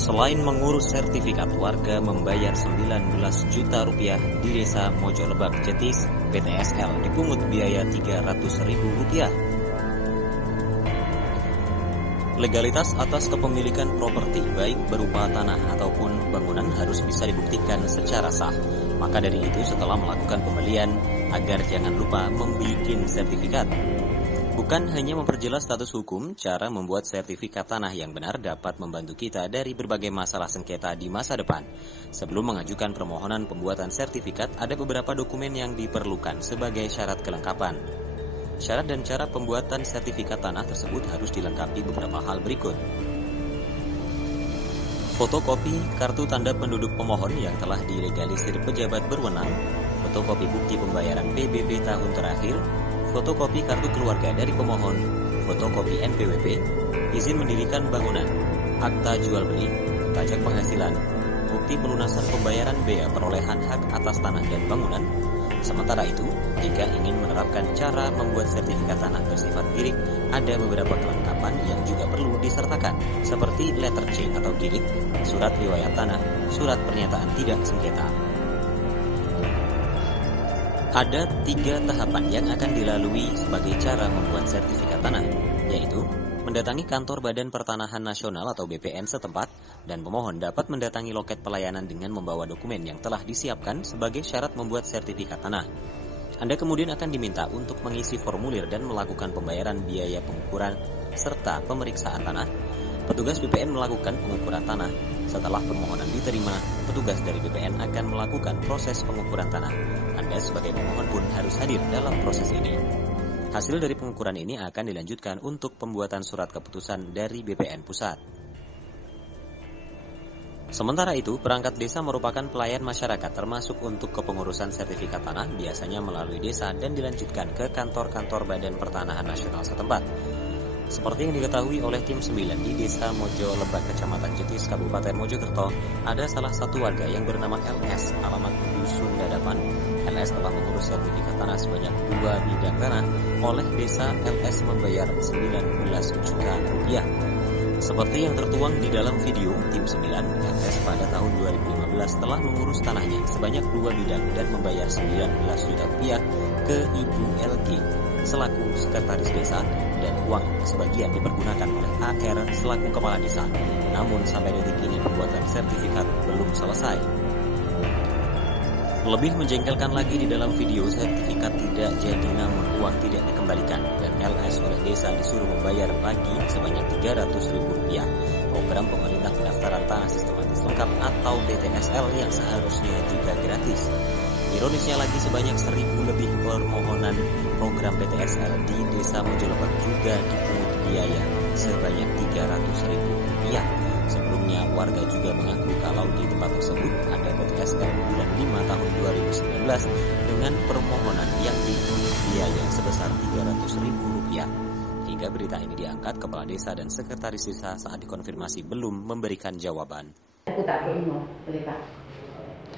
Selain mengurus sertifikat, warga membayar 19 juta rupiah di Desa Mojo Lebak Jetis. PTSL dipungut biaya 300.000 rupiah. Legalitas atas kepemilikan properti baik berupa tanah ataupun bangunan harus bisa dibuktikan secara sah. Maka dari itu setelah melakukan pembelian, agar jangan lupa membuat sertifikat. Bukan hanya memperjelas status hukum, cara membuat sertifikat tanah yang benar dapat membantu kita dari berbagai masalah sengketa di masa depan. Sebelum mengajukan permohonan pembuatan sertifikat, ada beberapa dokumen yang diperlukan sebagai syarat kelengkapan. Syarat dan cara pembuatan sertifikat tanah tersebut harus dilengkapi beberapa hal berikut. Fotokopi kartu tanda penduduk pemohon yang telah dilegalisir pejabat berwenang, fotokopi bukti pembayaran PBB tahun terakhir, fotokopi kartu keluarga dari pemohon, fotokopi NPWP, izin mendirikan bangunan, akta jual beli, pajak penghasilan, bukti pelunasan pembayaran bea perolehan hak atas tanah dan bangunan. Sementara itu, jika ingin menerapkan cara membuat sertifikat tanah bersifat girik, ada beberapa kelengkapan yang juga perlu disertakan, seperti letter C atau girik, surat riwayat tanah, surat pernyataan tidak sengketa. Ada 3 tahapan yang akan dilalui sebagai cara membuat sertifikat tanah, yaitu mendatangi kantor Badan Pertanahan Nasional atau BPN setempat, dan pemohon dapat mendatangi loket pelayanan dengan membawa dokumen yang telah disiapkan sebagai syarat membuat sertifikat tanah. Anda kemudian akan diminta untuk mengisi formulir dan melakukan pembayaran biaya pengukuran serta pemeriksaan tanah. Petugas BPN melakukan pengukuran tanah. Setelah permohonan diterima, petugas dari BPN akan melakukan proses pengukuran tanah. Anda sebagai pemohon pun harus hadir dalam proses ini. Hasil dari pengukuran ini akan dilanjutkan untuk pembuatan surat keputusan dari BPN Pusat. Sementara itu, perangkat desa merupakan pelayan masyarakat termasuk untuk kepengurusan sertifikat tanah biasanya melalui desa dan dilanjutkan ke kantor-kantor Badan Pertanahan Nasional setempat. Seperti yang diketahui oleh tim 9 di Desa Mojo Lebak, Kecamatan Jetis, Kabupaten Mojokerto, ada salah satu warga yang bernama LS, alamat Dusun Dadapan. LS telah mengurus sertifikat tanah sebanyak 2 bidang tanah. Oleh desa, LS membayar 19 juta rupiah. Seperti yang tertuang di dalam video tim 9, LS pada tahun 2015 telah mengurus tanahnya sebanyak 2 bidang dan membayar 19 juta rupiah ke Ibu LG selaku sekretaris desa, dan uang sebagian dipergunakan oleh AR selaku kepala desa. Namun sampai detik ini pembuatan sertifikat belum selesai. Lebih menjengkelkan lagi, di dalam video sertifikat tidak jadi namun uang tidak dikembalikan, dan LS oleh desa disuruh membayar lagi sebanyak 300.000 rupiah. Program pemerintah pendaftaran tanah sistematis lengkap atau PTSL yang seharusnya juga gratis. Ironisnya lagi, sebanyak 1.000 lebih permohonan program PTSL di Desa Mojo Lebak juga dipungut biaya sebanyak 300.000 rupiah. Sebelumnya, warga juga mengaku kalau di tempat tersebut ada PTSL bulan 5 tahun 2019 dengan permohonan yang dipungut biaya sebesar 300.000 rupiah. Hingga berita ini diangkat, kepala desa dan sekretaris desa saat dikonfirmasi belum memberikan jawaban.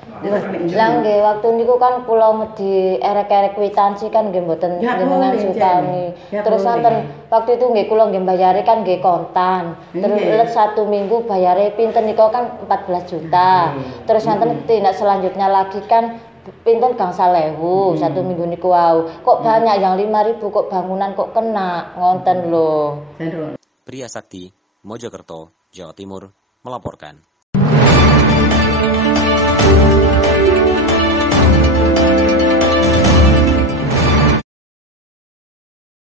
Bilang nggih, waktu niku kan kula medhi erek-erek kwitansi kan nggih mboten jenengan sukani. Terus wonten waktu itu nggih kula nggih mbayare kan nggih kontan. Terus 1 minggu bayare pinten niku kan 14 juta. Terus wonten tindak selanjutnya lagi kan pinten gangsal 1.000 1 minggu niku wau. Kok banyak yang 5.000 kok bangunan kok kena ngonten lho. Pria Sakti, Mojokerto, Jawa Timur melaporkan.